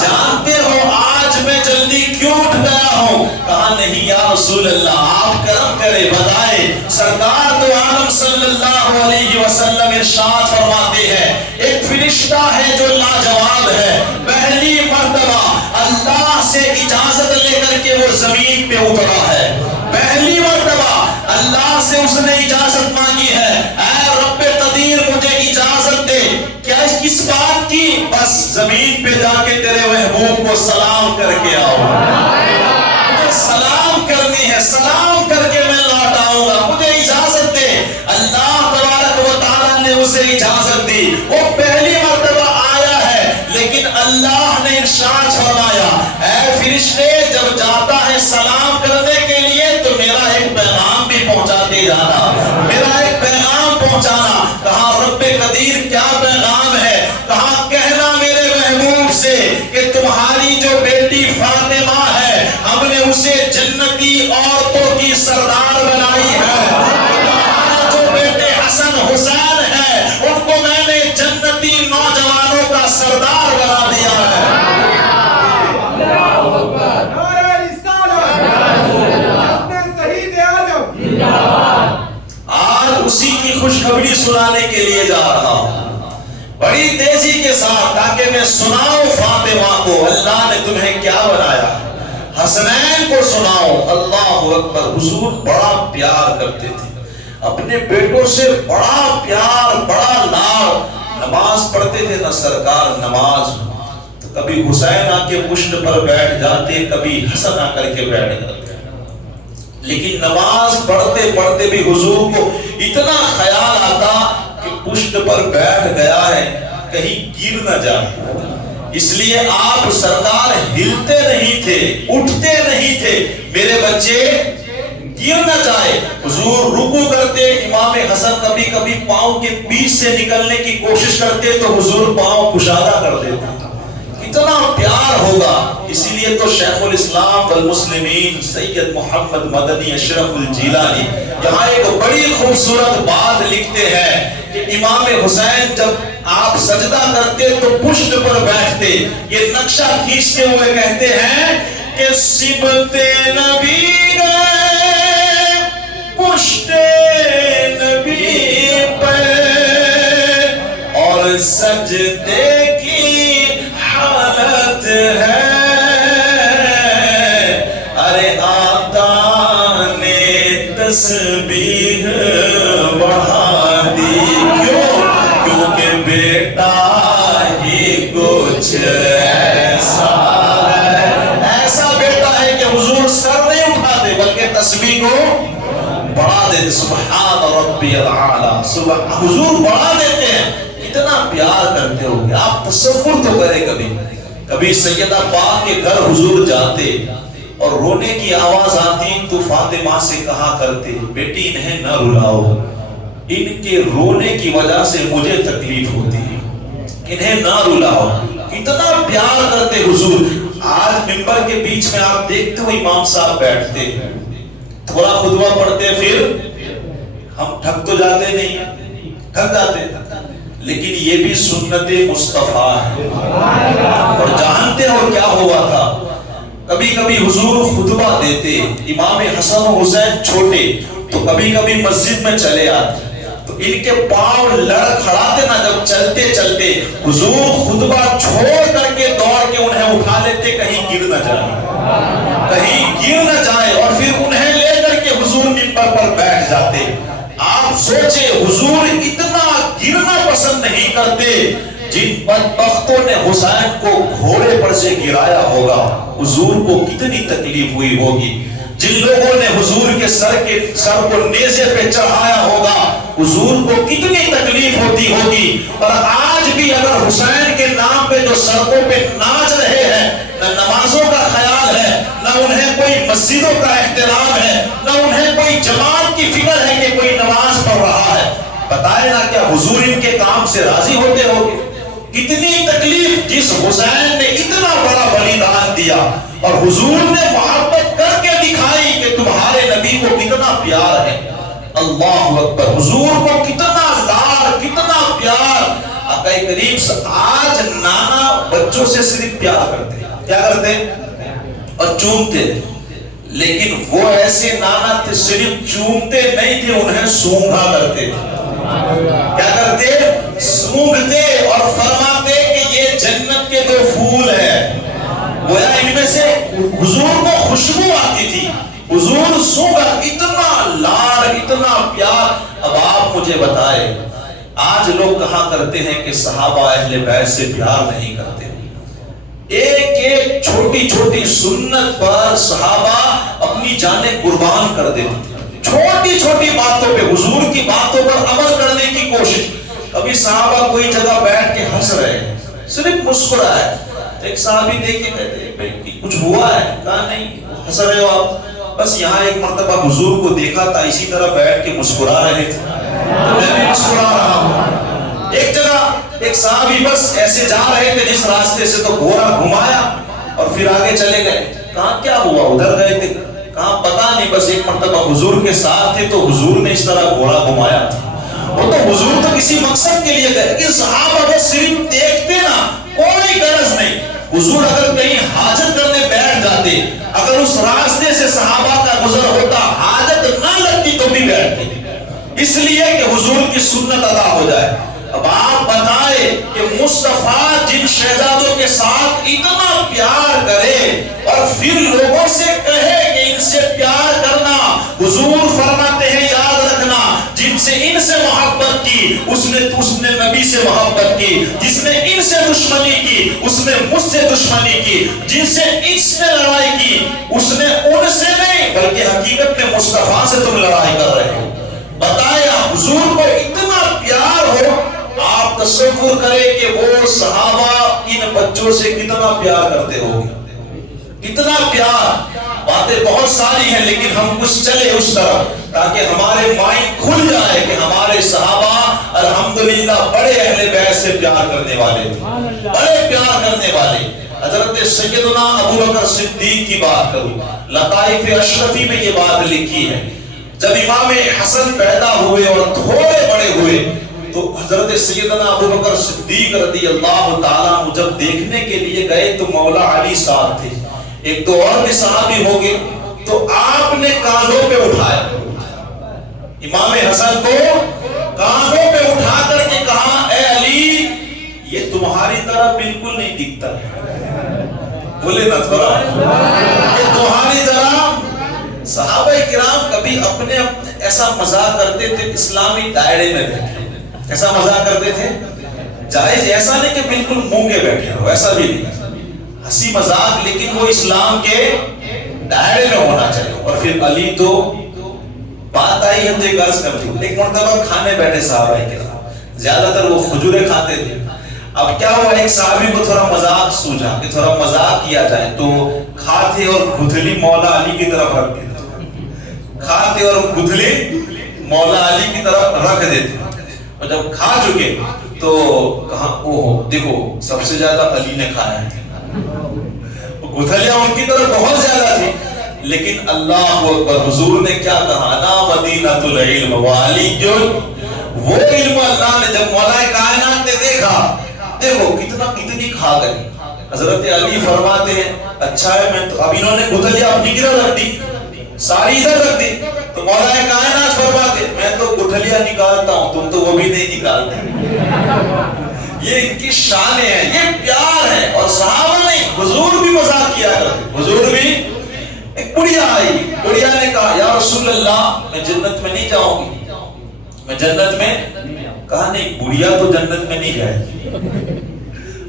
جانتے ہو آج میں جلدی کیوں اٹھ گیا ہوں؟ کہا نہیں یا رسول اللہ، آپ کرم کرے بتائے۔ سرکار تو عالم صلی اللہ علیہ وسلم ارشاد فرماتے ہیں، ایک فرشتہ ہے جو لاجواب ہے، پہلی مرتبہ اللہ سے اجازت لے کر کے وہ زمین پہ اترا ہے، پہلی مرتبہ اللہ سے اس نے اجازت مانگی ہے، اے رب قدیر مجھے اجازت دے، کیا کس بات کی؟ بس زمین پہ جا کے تیرے محبوب کو سلام کر کے آؤ، مجھے سلام کرنی ہے، سلام کر کے میں لوٹ آؤں گا، مجھے اجازت دے۔ اللہ تبارک و تعالیٰ نے اسے اجازت دی، وہ پہلی مرتبہ آیا ہے، لیکن اللہ نے ارشاد فرمایا، اے فرشتے جب جاتا ہے سلام کرنے کے لیے تو میرا ایک پیغام بھی پہنچاتے جانا، میرا ایک پیغام پہنچانا۔ کہا رب قدیر کیا پیغام ہے؟ کہا کہنا میرے محبوب سے کہ تمہاری جو بیٹی فاطمہ ہے ہم نے اسے جنتی عورتوں کی سردار بنائی ہے، تمہارا جو بیٹے حسن حسین ہے ان کو میں نے جنتی نوجوانوں کا سردار بنا دیا ہے۔ آج اسی کی خوشخبری سنانے کے لیے جا رہا ہوں بڑی تیزی کے ساتھ، تاکہ میں سناؤں فاطمہ کو اللہ نے تمہیں کیا بنایا، حسنین کو سناؤں۔ اللہ اکبر، حضور بڑا پیار کرتے تھے اپنے بیٹوں سے، بڑا پیار، بڑا لاڈ۔ نماز پڑھتے تھے نا سرکار، نماز تو کبھی حسین آ کے پشت پر بیٹھ جاتے، کبھی حسن آ کر کے بیٹھ جاتے، لیکن نماز پڑھتے پڑھتے بھی حضور کو اتنا خیال آتا کہ پشت پر بیٹھ گیا ہے کہیں گر نہ جائے، اس لیے آپ سرکار ہلتے نہیں تھے، اٹھتے نہیں تھے، میرے بچے گر نہ جائے۔ حضور رکوع کرتے، امام حسن کبھی کبھی پاؤں کے بیچ سے نکلنے کی کوشش کرتے تو حضور پاؤں کشادہ کر دیتے، اتنا پیار ہوگا۔ اسی لیے تو شیخ الاسلام والمسلمین سید محمد مدنی اشرف الجیلانی یہاں ایک بڑی خوبصورت بات لکھتے ہیں کہ امام حسین جب آپ سجدہ کرتے تو پشت پر بیٹھتے، یہ نقشہ کھینچتے ہوئے کہتے ہیں کہ سبت نبی گئے پشت نبی پر اور سجدے کی حالت ہے، ارے آقا نے تسبیح بڑھا دی، کیوں؟ کیونکہ بیٹا ہی کچھ ایسا ہے، ایسا بیٹا ہے کہ حضور سر نہیں اٹھاتے بلکہ تسبیح کو بڑھا دیتے۔ سبحان ربی العالی، حضور بڑھا دیتے ہیں، اتنا پیار کرتے ہو کہ آپ تصور تو کریں۔ کبھی سیدہ پاک کے گھر حضور جاتے اور رونے کی آواز آتی تو فاطمہ سے کہا کرتے، بیٹی انہیں نہ رلاؤ، ان کے رونے کی وجہ سے مجھے تکلیف ہوتی ہے، انہیں نہ رلاؤ۔ اتنا پیار کرتے حضور۔ آج منبر کے بیچ میں آپ دیکھتے ہو امام صاحب بیٹھتے ہیں، تھوڑا خطبہ پڑھتے، پھر ہم تھک تو جاتے نہیں، تھک جاتے، لیکن یہ بھی سنت مصطفیٰ ہے۔ اور جانتے ہو کیا ہوا تھا؟ کبھی کبھی حضور خطبہ دیتے، امام حسن و حسین چھوٹے تو کبھی کبھی مسجد میں چلے آتے تو ان کے پاؤں لڑکھڑاتے نا، جب چلتے چلتے حضور خطبہ چھوڑ کر کے دوڑ کے انہیں اٹھا لیتے، سوچے حضور اتنا گرنا پسند نہیں کرتے، جن بدبختوں نے حسین کو گھوڑے پر سے گرایا ہوگا حضور کو کتنی تکلیف ہوئی ہوگی، جن لوگوں نے حضور کے سر کو نیزے پہ چڑھایا ہوگا حضور کو کتنی تکلیف ہوتی ہوگی۔ اور آج بھی اگر حسین کے نام پہ جو سڑکوں پہ ناچ رہے ہیں، نہ نمازوں کا خیال ہے، نہ انہیں کوئی مسجدوں کا احترام ہے، نہ انہیں کوئی جماعت کی فکر ہے کہ کوئی نماز پڑھ رہا ہے، بتائے نا کیا حضور ان کے کام سے راضی ہوتے ہوگے؟ کتنی تکلیف، جس حسین نے اتنا بڑا بلیدان دیا اور حضور نے محبت کر کے دکھائی کہ تمہارے نبی کو کتنا پیار ہے، اللہ اکبر، حضور کو کتنا لاڈ، کتنا پیار۔ آقا کریم آج نانا بچوں سے صرف پیار کرتے، کیا کرتے اور چومتے، لیکن وہ ایسے نانا تھے صرف چومتے نہیں تھے، انہیں سونگھا کرتے تھے۔ کیا کرتے؟ سونگھتے اور فرماتے کہ یہ جنت کے دو پھول ہیں، گویا ان میں سے حضور کو خوشبو آتی تھی، حضور سونگھا، اتنا لاڈ، اتنا پیار۔ اب آپ مجھے بتائے آج لوگ کہا کرتے ہیں کہ صحابہ اہل بیت سے پیار نہیں کرتے، ایک ایک چھوٹی چھوٹی سنت پر صحابہ اپنی جانیں قربان کر دیتے تھے، چھوٹی چھوٹی باتوں پہ، حضور کی باتوں پر عمل کرنے کی کوشش۔ کبھی صحابہ کوئی جگہ بیٹھ کے ہنس رہے ہیں، صرف مسکرا ہے، ایک صحابی دیکھ کے کہتے ہیں کچھ ہوا ہے؟ کہا نہیں، ہنس رہے ہو آپ؟ بس یہاں ایک مرتبہ حضور کو دیکھا تھا اسی طرح بیٹھ کے مسکرا رہے تھے تو میں بھی مسکرا رہا ہوں۔ ایک جگہ ایک صحابی بس ایسے جا رہے تھے جس راستے سے، تو گھوڑا گھمایا اور پھر آگے چلے گئے۔ کہاں کیا ہوا؟ ادھر گئے تھے، کہاں پتا نہیں، بس ایک مرتبہ حضور کے ساتھ تھے تو حضور نے اس طرح گھوڑا گھمایا تھا۔ وہ تو حضور تو کسی مقصد کے لیے گئے، لیکن صحابہ وہ صرف دیکھتے نا، کوئی غرض نہیں۔ حضور اگر کہیں حاجت کرنے بیٹھ جاتے، اگر اس راستے سے صحابہ کا گزر ہوتا، حاجت نہ لگتی تو بھی بیٹھتے، اس لیے کہ حضور کی سنت ادا ہو جائے۔ اب آپ بتائے کہ مصطفیٰ جن شہزادوں کے ساتھ اتنا پیار کرے اور پھر لوگوں سے کہے کہ ان سے پیار کرنا، حضور فرماتے ہیں یاد رکھنا، جن سے ان سے محبت کی اس نے نبی سے محبت کی، جس نے ان سے دشمنی کی اس نے مجھ سے دشمنی کی، جن سے اس نے لڑائی کی اس نے ان سے نہیں، بلکہ حقیقت میں مصطفیٰ سے تم لڑائی کر رہے ہو۔ بتایا حضور کو اتنا پیار ہو، آپ تصور کریں کہ وہ صحابہ ان بچوں سے کتنا پیار کرتے ہوں گے، کتنا پیار۔ باتیں بہت ساری ہیں لیکن ہم کچھ چلے اس طرح تاکہ ہمارے مائنڈ کھل جائے کہ ہمارے صحابہ الحمدللہ بڑے اہل بیت سے پیار کرنے والے تھے، بڑے پیار کرنے والے۔ حضرت سیدنا ابو بکر صدیق کی بات کروں، لطائف اشرفی میں یہ بات لکھی ہے، جب امام حسن پیدا ہوئے اور تھوڑے بڑے ہوئے تو حضرت سیدنا ابو بکر صدیق رضی اللہ تعالیٰ عنہ جب دیکھنے کے لیے گئے تو مولا علی ساتھ تھے، ایک دو اور بھی صحابی ہو گئے، تو آپ نے کاندھوں پہ اٹھایا امام حسن کو، کاندھوں پہ اٹھا کر کے کہا اے علی یہ تمہاری طرح بالکل نہیں دکھتا ہے، بولے نا تھوڑا، یہ تمہاری طرح۔ صحابہ کرام کبھی اپنے ایسا مزاق کرتے تھے اسلامی دائرے میں بیٹھے، ایسا مزاق کرتے تھے جائز، ایسا نہیں کہ بالکل مونگے بیٹھے ہو، ایسا بھی نہیں، ہنسی مزاق، لیکن وہ اسلام کے دائرے میں ہونا چاہیے۔ اور پھر علی تو بات آئی ہے تو ایک عرض کرتی ہوں، ایک مرتبہ کھانے بیٹھے صحابہ کرام، زیادہ تر وہ کھجوریں کھاتے تھے، اب کیا ہوا ایک صحابی کو تھوڑا مذاق سوجا کہ تھوڑا مذاق کیا جائے، تو کھاتے اور گھتلی مولا علی کی طرف رکھ دیتے، کھاتے اور گھتلی مولا علی کی طرف رکھ دیتے، اور جب کھا چکے تو کہا اوہ دیکھو سب سے زیادہ علی نے کھایا ہے، گھتلیاں ان کی طرف بہت زیادہ تھی، لیکن اللہ اکبر، حضور نے کیا کہا، نا مدینۃ العلم وعلی، وہ علم اللہ نے جب مولا کائنات نے دیکھا، دیکھو کتنی کھا گئی، حضرت علی فرماتے ہیں اچھا ہے میں تو، اب انہوں نے گھتلیاں اپنی گرہ رکھ دی، ساری ادھر رکھ دی، تو مولا کائنات فرماتے میں تو گھتلیاں نکالتا ہوں، تم تو وہ بھی نہیں نکالتے۔ یہ ان کی شان ہے، یہ پیار ہے، اور صحابہ نہیں، حضور بھی مذاق کیا کرتے، حضور بھی۔ ایک بڑھیا آئی، بڑھیا نے کہا یا رسول اللہ میں جنت میں نہیں جاؤں گی، میں جنت میں؟ کہا نہیں، بڑھیا تو جنت میں نہیں جائے گی۔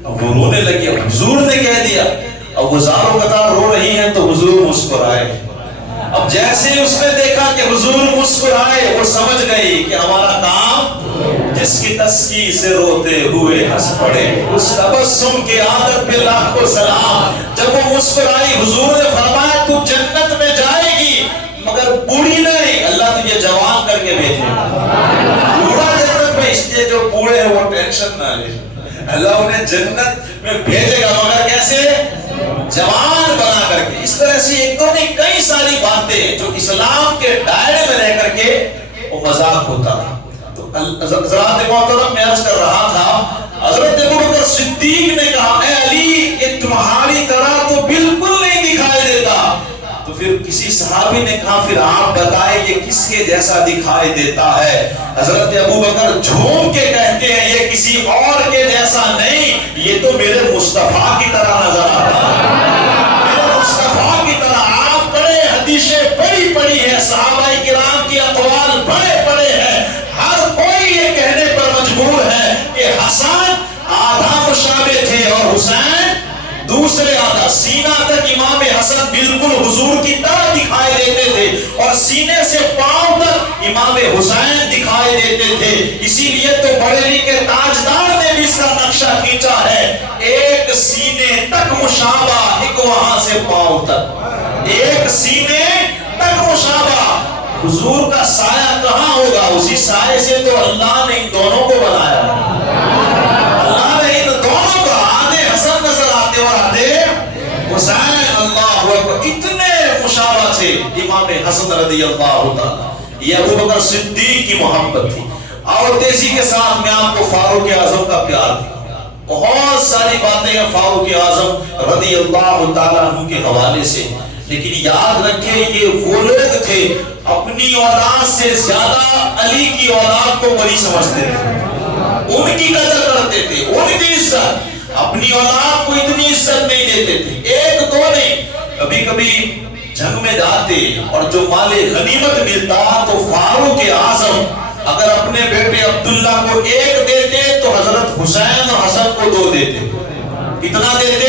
اب وہ رونے لگی، اب حضور نے کہہ دیا، اب وہ زاروں قطار رو رہی ہیں تو حضور مسکرائے۔ اب جیسے اس نے دیکھا کہ حضور مسکرائے، وہ سمجھ گئی کہ ہمارا کام، جس کی تسکی سے روتے ہوئے ہنس پڑے، اس تبسم کے عادت پہ لاکھوں سلام۔ جب وہ مسکرائی، حضور نے فرمایا تو جنت میں جائے گی مگر بوڑھی نہیں، اللہ تجھے جوان کر کے بھیجے گا۔ بوڑھا جنت میں، اس لیے جو بوڑھے ہیں وہ ٹینشن نہ لے، اللہ انہیں جنت میں بھیجے گا مگر کیسے؟ جوان بنا کر کے۔ اس طرح سے ایک تو نہیں، کئی ساری باتیں جو اسلام کے دائرے میں رہ کر کے وہ مذاق ہوتا تھا۔ تو حضرات محترم، میں عرض کر رہا تھا، حضرت ابوبکر صدیق نے کہا اے علی، یہ تمہاری طرح تو بالکل نہیں دکھائی دیتا۔ تو پھر کسی صحابی نے کہا پھر آپ بتائیں یہ کس کے جیسا دکھائی دیتا ہے؟ حضرت ابوبکر جھوم کے کہتے ہیں یہ کسی اور کے جیسا نہیں، یہ تو میرے مصطفیٰ کی طرح نظر آتا ہے، میرے مصطفیٰ کی طرح۔ آپ پڑھے، حدیثیں پڑھی ہے، صحابہ کرام کی اقوال پڑھے ہیں، ہر کوئی یہ کہنے پر مجبور ہے کہ حسن آدھا مشابہ تھے اور حسین دوسرے آدھا۔ سینہ تک امام حسن بالکل حضور کی طرح دکھائی دیتے تھے اور سینے سے پاؤں تک امام حسین دکھائی دیتے تھے۔ اسی لیے تو بریلی کے تاجدار نے بھی اس کا نقشہ کھینچا ہے، ایک سینے تک مشابہ، ایک وہاں سے پاؤں تک، ایک سینے تک مشابہ۔ حضور کا سایہ کہاں ہوگا؟ اسی سائے سے تو اللہ نے ان دونوں کو بنایا، اللہ نے ان دونوں کو، آدھے حسن نظر آتے اور آدھے حسین۔ اللہ اکبر، اتنے مشابہ تھے امام حسن رضی اللہ تعالی۔ یہ ابوبکر صدیق کی محبت تھی۔ اور تیزی کے ساتھ میں آپ کو فاروق اعظم کا پیار دیا، بہت ساری باتیں ہیں فاروق اعظم رضی اللہ تعالیٰ عنہ کے حوالے سے، لیکن یاد رکھیں یہ وہ لوگ تھے اپنی اولاد سے زیادہ علی کی اولاد کو بڑی سمجھتے تھے، ان کی قدر کرتے تھے، ان کی عزت، اپنی اولاد کو اتنی عزت نہیں دیتے تھے۔ ایک دو نہیں، کبھی کبھی جنگ میں جاتے اور جو مال غنیمت ملتا تو فاروق اعظم اگر اپنے بیٹے عبداللہ کو ایک دیتے تو حضرت حسین اور حسن کو دو دیتے۔ کتنا دیتے؟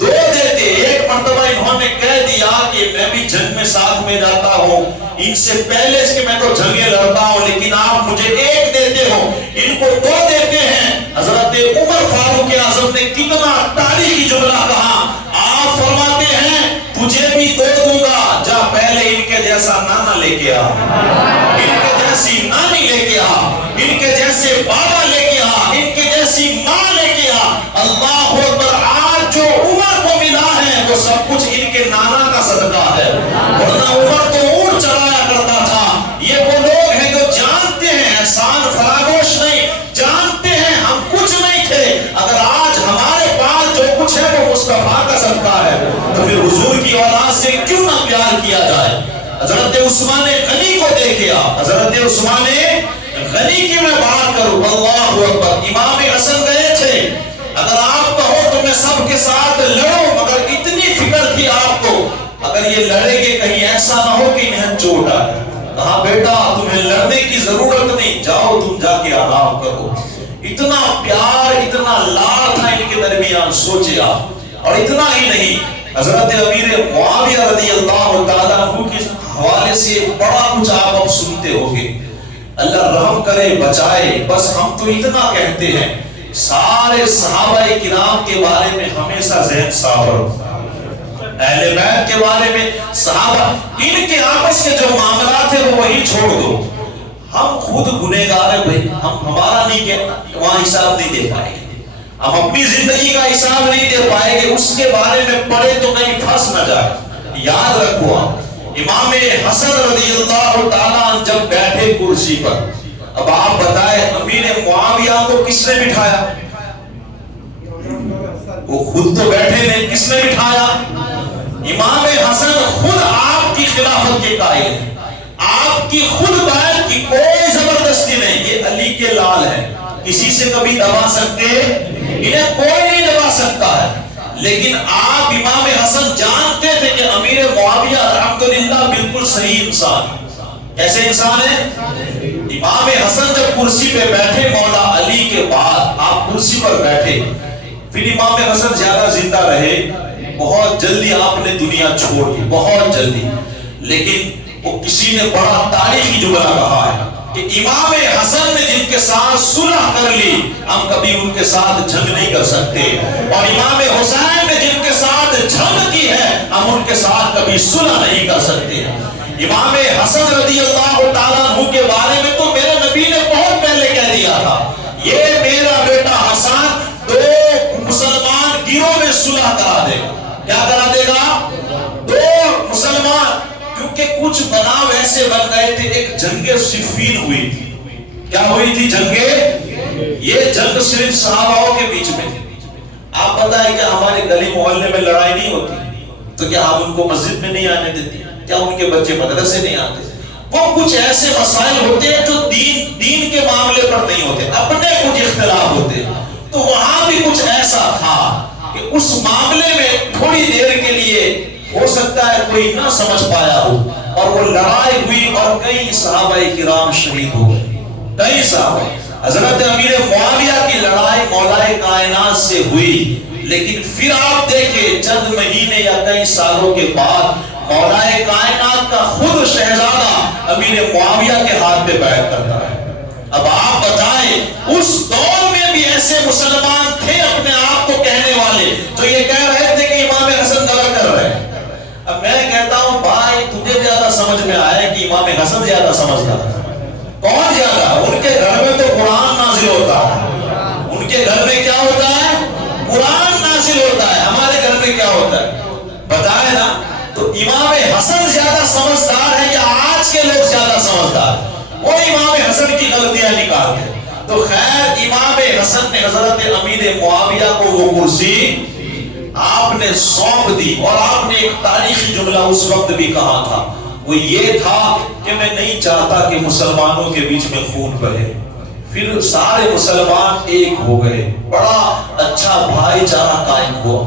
دو دیتے۔ ایک مرتبہ انہوں نے کہہ دیا کہ میں بھی جنگ میں ساتھ میں جاتا ہوں، ان سے پہلے اس کے میں تو جنگیں لڑتا ہوں، لیکن آپ مجھے ایک دیتے ہو، ان کو دو دیتے ہیں۔ حضرت عمر فاروق اعظم نے کتنا تاریخی جملہ کہا، آپ فرماتے ہیں تجھے بھی دو دوں گا، جا پہلے ان کے جیسا نانا لے کے آ، ان کے جیسی نانی لے کے آ، ان کے جیسے بابا لے کے آ، ان کے جیسی ماں لے کے آ۔ اللہ اکبر، آج جو عمر کو ملا ہے وہ سب کچھ ان کے نانا کا صدقہ ہے، ورنہ عمر تو اونٹ چلایا کرتا تھا۔ یہ وہ لوگ ہیں جو جانتے ہیں احسان فراموش نہیں، جانتے ہیں ہم کچھ نہیں تھے، اگر آج ہمارے پاس جو کچھ ہے وہ مصطفیٰ کا صدقہ ہے، تو پھر حضور کی اولاد سے کیوں نہ پیار کیا جائے۔ حضرت عثمان غنی کو دیکھے آپ، حضرت عثمان غنی کی میں بات کروں، اللہ اکبر، امام حسن گئے تھے، اگر آپ کہو تو میں سب کے ساتھ لڑوں، مگر اتنی فکر تھی آپ کو اگر یہ لڑیں گے کہیں ایسا نہ ہو کہ انہیں چوٹ آئے۔ کہا بیٹا تمہیں لڑنے کی ضرورت نہیں، جاؤ تم جا کے آرام کرو۔ اتنا پیار، اتنا لاڈ تھا ان کے درمیان، سوچے آپ۔ اور اتنا ہی نہیں، حضرت امیر معاویہ رضی اللہ تعالیٰ عنہ کے حوالے سے بڑا کچھ آپ اب سنتے ہوگے، اللہ رحم کرے بچائے۔ بس ہم تو اتنا کہتے ہیں، سارے صحابہ کرام کے بارے میں ہمیشہ ذہن صاف رکھو، اہل بیت کے بارے میں، صحابہ ان کے آپس کے جو معاملات ہیں وہ وہی چھوڑ دو۔ ہم خود گنہگار ہیں بھائی، ہم ہمارا نہیں کہ وہاں حساب نہیں دے پائیں گے، ہم اپنی زندگی کا حساب نہیں دے پائیں گے، اس کے بارے میں پڑھے تو کہیں پھنس نہ جائے۔ یاد رکھو آپ، امام حسن رضی اللہ تعالیٰ جب بیٹھے کرسی پر، اب آپ بتائیں امیر معاویہ کو کس نے بٹھایا؟ وہ خود تو بیٹھے نہیں، کس نے بٹھایا؟ امام حسن خود آپ کی خلافت کے قائل ہیں، آپ کی خود بیعت کی کوئی زبردستی نہیں، یہ علی کے لال ہیں، کسی سے کبھی دبا سکتے، انہیں کوئی نہیں دبا سکتا ہے۔ لیکن آپ امام حسن جانتے تھے کہ امیر معاویہ الحمدللہ بالکل صحیح انسان، کیسے انسان ہے؟ امام حسن جب کرسی پہ بیٹھے مولا علی کے بعد، آپ کرسی پر بیٹھے، پھر امام حسن زیادہ زندہ رہے، بہت جلدی آپ نے دنیا چھوڑ دی، بہت جلدی. لیکن وہ کسی نے بڑا تاریخی جملہ کہا ہے کہ امام حسن نے جن کے ساتھ صلح کر لی، ہم کبھی ان کے ساتھ جنگ نہیں کر سکتے، اور امام حسین نے جن کے ساتھ جنگ کی ہے، ہم ان کے ساتھ کبھی صلح نہیں کر سکتے. امام حسن رضی اللہ تعالیٰ عنہ کے بارے میں تو میرے نبی نے بہت پہلے کہہ دیا تھا، یہ میرا بیٹا حسن دو مسلمان گروہ میں صلح کرا دے گا. کیا کرا دے گا؟ دو مسلمان، کیونکہ کچھ بناؤ ایسے بن گئے تھے. ایک جنگ صفین ہوئی تھی. کیا ہوئی تھی جنگ؟ یہ جنگ صرف صحاباؤں کے بیچ میں تھی. آپ بتائیں کہ ہمارے گلی محلے میں لڑائی نہیں ہوتی تو کیا ہم ان کو مسجد میں نہیں آنے دیتے؟ کیا ان کے بچے مدرسے نہیں آتے؟ وہ کچھ ایسے مسائل ہوتے ہیں جو دین کے معاملے پر نہیں ہوتے، اپنے کچھ اختلاف ہوتے. تو وہاں بھی کچھ ایسا تھا کہ اس معاملے میں تھوڑی دیر کے لیے ہو سکتا ہے کوئی نہ سمجھ پایا ہو، اور وہ لڑائی ہوئی اور کئی صحابہ کرام شہید ہو گئے. کئی صحابہ. حضرت امیر معاویہ کی لڑائی مولا کائنات سے ہوئی، لیکن پھر آپ دیکھیں چند مہینے یا کئی سالوں کے بعد مولا کائنات کا خود شہزادہ امیر معاویہ کے ہاتھ پہ بیعت کرتا ہے. اب آپ بتائیں اس دور میں بھی ایسے مسلمان تھے اپنے آپ کو کہنے والے جو یہ کہہ رہے تھے کہ امام حسن غلط کر رہے ہیں. اب میں کہتا ہوں بھائی تجھے زیادہ سمجھ میں آیا کہ امام حسن زیادہ سمجھدار ہے؟ کون زیادہ؟ ان کے گھر میں تو قرآن نازل ہوتا ہے. ان کے گھر میں کیا ہوتا ہے؟ قرآن نازل ہوتا ہے. ہمارے گھر میں کیا ہوتا ہے؟ بتائے نا. تو امام حسن زیادہ سمجھدار ہے یا آج کے لوگ زیادہ سمجھدار؟ وہ امام حسن کی غلطیاں نکالتے. تو خیر امام حسن نے حضرت امیر معاویہ کو وہ کرسی آپ نے سونپ دی، اور آپ نے ایک تاریخی جملہ اس وقت بھی کہا تھا، وہ یہ تھا کہ میں نہیں چاہتا کہ مسلمانوں کے بیچ میں خون بہے. پھر سارے مسلمان ایک ہو گئے، بڑا اچھا بھائی چارہ قائم ہوا.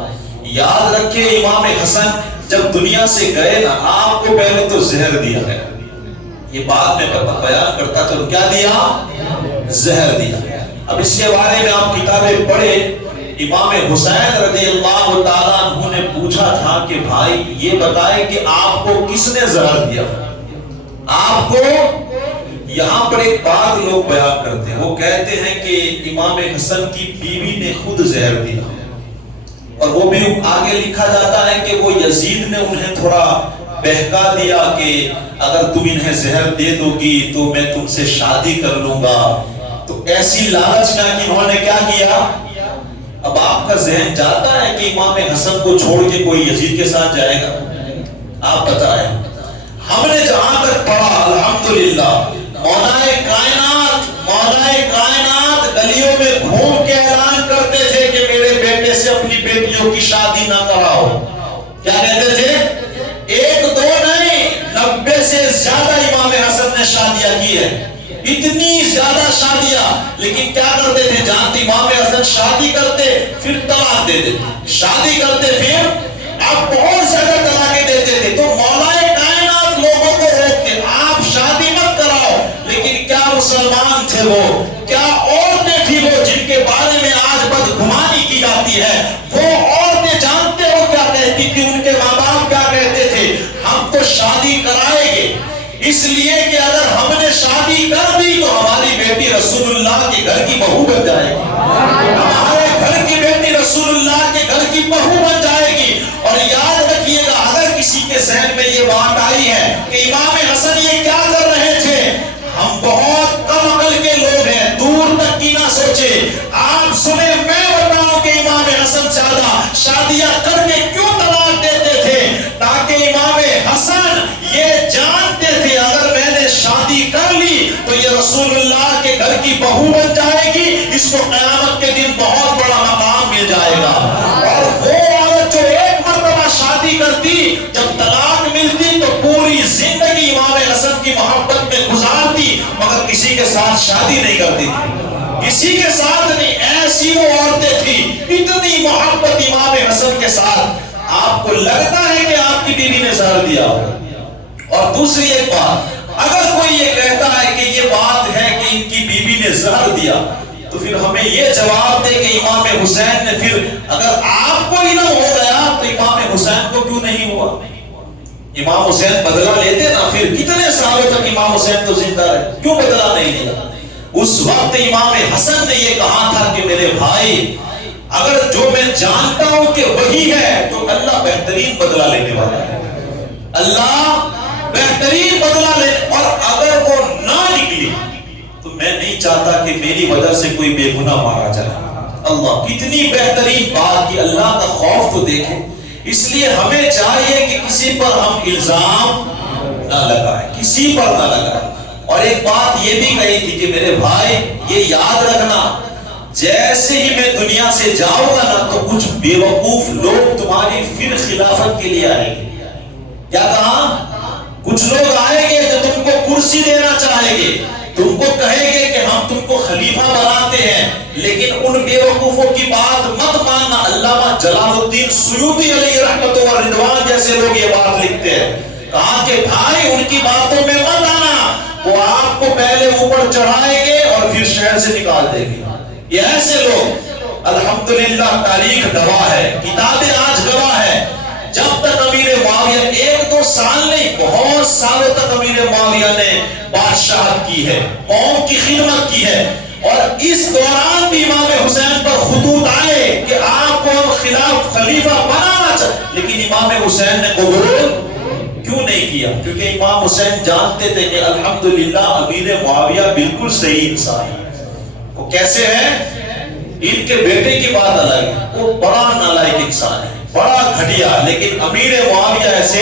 یاد رکھیں امام حسن جب دنیا سے گئے نا، آپ کو پہلے تو زہر دیا گیا. یہ بات میں بیان کرتا تو کیا دیا؟ زہر دیا. اب اس کے بارے میں آپ کتابیں پڑھے. امام حسین رضی اللہ تعالیٰ عنہ نے پوچھا تھا کہ بھائی یہ بتائے کہ آپ کو کس نے زہر دیا؟ آپ کو. یہاں پر ایک بات لوگ بیان کرتے ہیں، وہ کہتے ہیں کہ امام حسن کی بیوی نے خود زہر دیا، اور وہ بھی آگے لکھا جاتا ہے کہ وہ یزید نے انہیں تھوڑا بہکا دیا کہ اگر تم انہیں زہر دے دو گی تو میں تم سے شادی کر لوں گا. تو ایسی لالچ میں انہوں نے کیا کیا. اب آپ کا ذہن جاتا ہے کہ امام حسن کو چھوڑ کے کوئی یزید کے ساتھ جائے گا؟ آپ بتائیں. ہم نے جہاں تک پڑھا الحمدللہ مولا کائنات گلیوں میں گھوم کے اعلان کرتے تھے کہ میرے بیٹے سے اپنی بیٹیوں کی شادی نہ کراؤ. کیا کہتے تھے؟ ایک دو نہیں، 90 سے زیادہ امام حسن نے شادیاں کی ہے. اتنی زیادہ شادیاں. لیکن کیا کرتے تھے جانتے؟ امام حسن شادی کرتے پھر طلاق دے دیتے، شادی کرتے پھر آپ بہت زیادہ طلاقیں دیتے تھے. تو مولا کائنات لوگوں کو روکتے آپ شادی مت کراؤ. لیکن کیا مسلمان تھے وہ؟ کیا عورتیں تھی وہ جن کے بارے میں آج بدگمانی کی جاتی ہے؟ وہ عورتیں جانتے ہو کیا کہتی تھی؟ ان کے ماں باپ کیا کہتے تھے؟ ہم تو شادی کرائیں گے اس لیے کہ اگر ہم نے شادی کر دی تو ہماری بیٹی رسول اللہ کے گھر کی بہو بن جائے گی، ہمارے گھر کی بیٹی رسول اللہ کے گھر کی بہو بن جائے گی. اور یاد رکھیے گا اگر کسی کے ذہن میں یہ بات آئی ہے کہ امام حسن یہ کیا کر رہے تھے، ہم بہت کم عقل کے لوگ ہیں، دور تک کی نہ سوچے. آپ سنیں میں بتاؤں کہ امام حسن زیادہ شادیاں کر کے کیوں طلاق دیتے تھے؟ تاکہ امام حسن یہ جانتے تھے اگر میں نے شادی کر لی تو یہ رسول اللہ کے گھر کی بہو بن جائے گی، اس کو قیامت کے دن بہت بڑا مقام مل جائے گا. اور وہ عورت جو ایک مرتبہ شادی کرتی جب طلاق ملتی تو پوری زندگی امام حسن کی محبت میں گزارتی، مگر کسی کے ساتھ شادی نہیں کرتی تھی، کسی کے ساتھ نہیں. ایسی وہ عورتیں تھی، اتنی محبت امام حسن کے ساتھ. آپ کو لگتا ہے کہ آپ کی بیوی نے زہر دیا ہو؟ اور دوسری ایک بات، اگر کوئی یہ کہتا ہے کہ یہ بات ہے کہ ان کی بیوی نے زہر دیا، تو پھر ہمیں یہ جواب دے کہ امام حسین نے، پھر اگر آپ کو علم ہو گیا تو امام حسین کو کیوں نہیں ہوا؟ امام حسین بدلہ لیتے نا، پھر کتنے سالوں تک امام حسین تو زندہ رہے، کیوں بدلہ نہیں لیا؟ اس وقت امام حسن نے یہ کہا تھا کہ میرے بھائی، اگر جو میں جانتا ہوں کہ وہی ہے تو اللہ بہترین بدلہ لینے والا ہے، اللہ بہترین بدلہ لے، اور اگر وہ نہ نکلی تو میں نہیں چاہتا کہ میری وجہ سے کوئی بے گناہ مارا جائے۔ اللہ کتنی بہترین بات کی، اللہ کا خوف تو دیکھیں۔ اس لیے ہمیں چاہیے کہ کسی پر ہم الزام نہ لگائیں، کسی پر نہ لگائیں۔ اور ایک بات یہ بھی کہی تھی کہ میرے بھائی یہ یاد رکھنا، جیسے ہی میں دنیا سے جاؤں گا نا تو کچھ بیوقوف لوگ تمہاری پھر خلافت کے لیے آئیں گے۔ کیا کہا؟ کچھ لوگ آئیں گے جو تم کو کرسی دینا چاہیں گے، تم کو کہیں گے کہ ہم تم کو خلیفہ بناتے ہیں، لیکن ان بیوقوفوں کی بات مت ماننا۔ علامہ جلال الدین سیوطی علیہ رحمت و رضوان جیسے لوگ یہ بات لکھتے ہیں، کہا کہ بھائی ان کی باتوں میں مت آنا، وہ آپ کو پہلے اوپر چڑھائیں گے اور پھر شہر سے نکال دیں گے۔ یہ ایسے لوگ، الحمدللہ تاریخ گواہ ہے، کتابیں آج گواہ ہے، جب تک امیر معاویہ، ایک دو سال نہیں بہت سالوں تک امیر معاویہ نے بادشاہت کی ہے، قوم کی خدمت کی ہے، اور اس دوران بھی امام حسین پر خطوط آئے کہ آپ کو ہم خلیفہ بنانا چاہتے، لیکن امام حسین نے قبول کیوں نہیں کیا؟ کیونکہ امام حسین جانتے تھے کہ الحمدللہ امیر معاویہ بالکل صحیح انسان ہے۔ وہ کیسے ہے؟ ان کے بیٹے کی بات الگ ہے، وہ بڑا نالائق انسان ہے، بڑا گھٹیا، لیکن امیر معاویہ ایسے،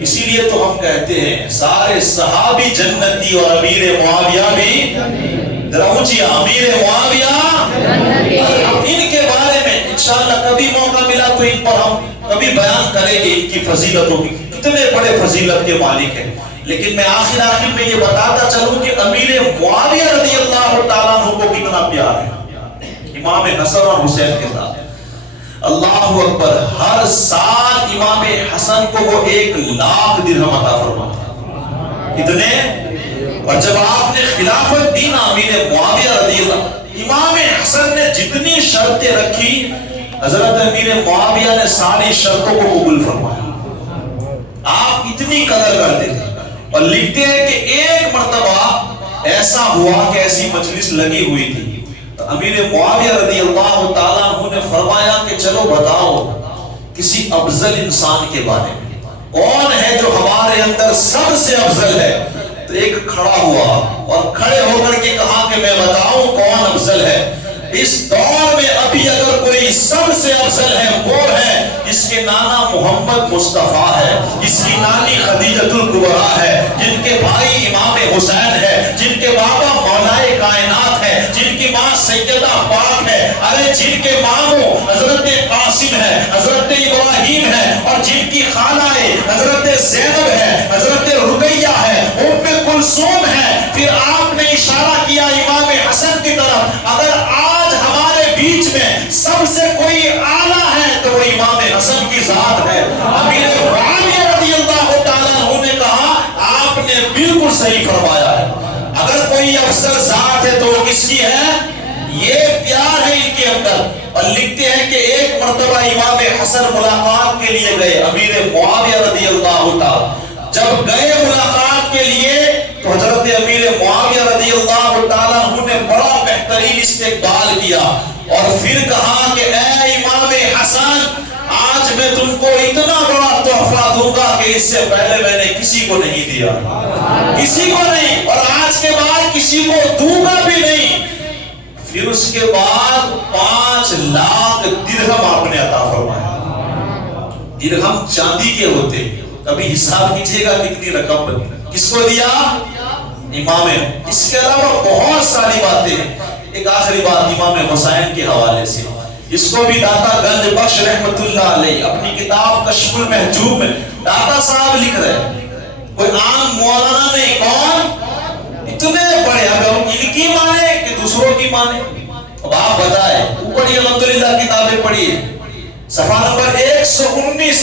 اسی لیے تو ہم کہتے ہیں سارے صحابی جنتی اور امیر معاویہ بھی، ذرا اونچی، امیر معاویہ، ان کے بارے میں انشاءاللہ کبھی موقع ملا تو ان پر ہم کبھی بیان کریں گے، ان کی فضیلتوں کی، کتنے بڑے فضیلت کے مالک ہیں۔ لیکن میں آخر میں یہ بتاتا چلوں کہ امیر معاویہ رضی اللہ تعالیٰ عنہ کو کتنا پیار ہے امام حسن اور حسین کے ساتھ۔ اللہ اکبر، ہر سال امام حسن کو وہ 1,00,000 درہم عطا فرماتا، کتنے؟ اور جب آپ نے خلافت دی نا امیر معاویہ رضی اللہ، امام حسن نے جتنی شرطیں رکھی، حضرت امیر معاویہ نے ساری شرطوں کو قبول فرمایا۔ آپ اتنی قدر کرتے تھے، اور لکھتے ہیں کہ ایک مرتبہ ایسا ہوا کہ ایسی مجلس لگی ہوئی تھی، تو امیر معاویہ رضی اللہ تعالیٰ عنہ نے فرمایا کہ چلو بتاؤ کسی افضل انسان کے بارے میں، کون ہے جو ہمارے اندر سب سے افضل ہے؟ تو ایک کھڑا ہوا اور کھڑے ہو کر کے کہا کہ میں بتاؤں کون افضل ہے۔ اس دور میں ابھی اگر کوئی سب سے افضل ہے وہ ہے جس کے نانا محمد مصطفیٰ ہے، جس کی نانی خدیجۃ الکبریٰ ہے، جن کے بھائی امام حسین ہے، جن کے بابا مولائے کائنات ہے، جن کی ماں سیدہ پاک ہے، ارے جن کے ماموں حضرت قاسم ہے، حضرت ابراہیم ہے، اور جن کی خالہ حضرت زینب ہے، حضرت رقیہ ہے، ام کلثوم ہے۔ پھر آپ نے اشارہ کیا امام حسن کی طرف، اگر آج ہمارے بیچ میں سب سے کوئی اعلیٰ ہے تو وہ امام حسن کی ذات ہے۔ امیر معاویہ رضی اللہ تعالیٰ عنہ نے کہا آپ نے بالکل صحیح فرمایا ہے، اگر کوئی افضل ذات ہے تو وہ کس کی ہے؟ یہ پیار ہے ان کے اندر۔ اور لکھتے ہیں کہ ایک مرتبہ امام حسن ملاقات کے لیے گئے، امیر معاویہ رضی اللہ تعالیٰ جب گئے ملاقات کے لیے تو حضرت امیر معاویہ رضی اللہ تعالیٰ عنہ نے بڑا بہترین استقبال کیا، اور پھر کہا کہ اے امام حسن، آج میں تم کو اتنا بڑا تحفہ دوں گا کہ اس سے پہلے میں نے کسی کو نہیں دیا، کسی کو نہیں، اور آج کے بعد کسی کو دوں گا بھی نہیں۔ پھر اس کے بعد 5,00,000 درہم آپ نے عطا فرمایا۔ درہم چاندی کے ہوتے، کبھی حساب کیجئے گا کتنی رقم بنی، کس کو دیا؟ امام۔ اس کے علاوہ بہت ساری باتیں ہیں۔ ایک آخری بات امام حسین کے حوالے سے، اس کو بھی داتا گنج بخش رحمت اللہ علیہ اپنی کتاب کشف المحجوب میں داتا صاحب لکھ رہے ہیں، کوئی عام مولانا نہیں، کون؟ اتنے بڑے، اگر ان کی مانے کہ دوسروں کی مانے؟ اب آپ بتائیں، اوپر یہ الحمدللہ کتابیں پڑھیے، صفحہ نمبر 119،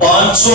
500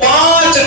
5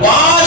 5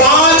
5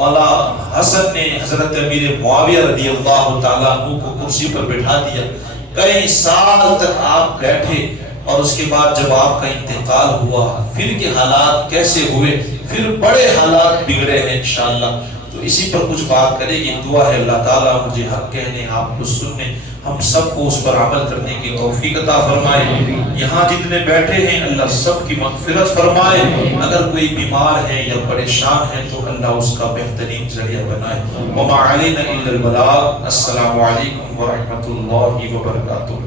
مولا حسن نے حضرت امیر معاویہ رضی اللہ تعالیٰ عنہ کو کرسی پر بٹھا دیا، کئی سال تک آپ بیٹھے، اور اس کے بعد جب آپ کا انتقال ہوا پھر کے حالات کیسے ہوئے، پھر بڑے حالات بگڑے ہیں انشاءاللہ، تو اسی پر کچھ بات کرے گی۔ دعا ہے اللہ تعالیٰ مجھے حق کہنے، آپ کو سننے، ہم سب کو اس پر عمل کرنے کی توفیق عطا فرمائے۔ یہاں جتنے بیٹھے ہیں اللہ سب کی مغفرت فرمائے، اگر کوئی بیمار ہے یا پریشان ہے تو اللہ اس کا بہترین ذریعہ بنائے۔ وما علینا الا البلاغ۔ السلام علیکم ورحمۃ اللہ وبرکاتہ۔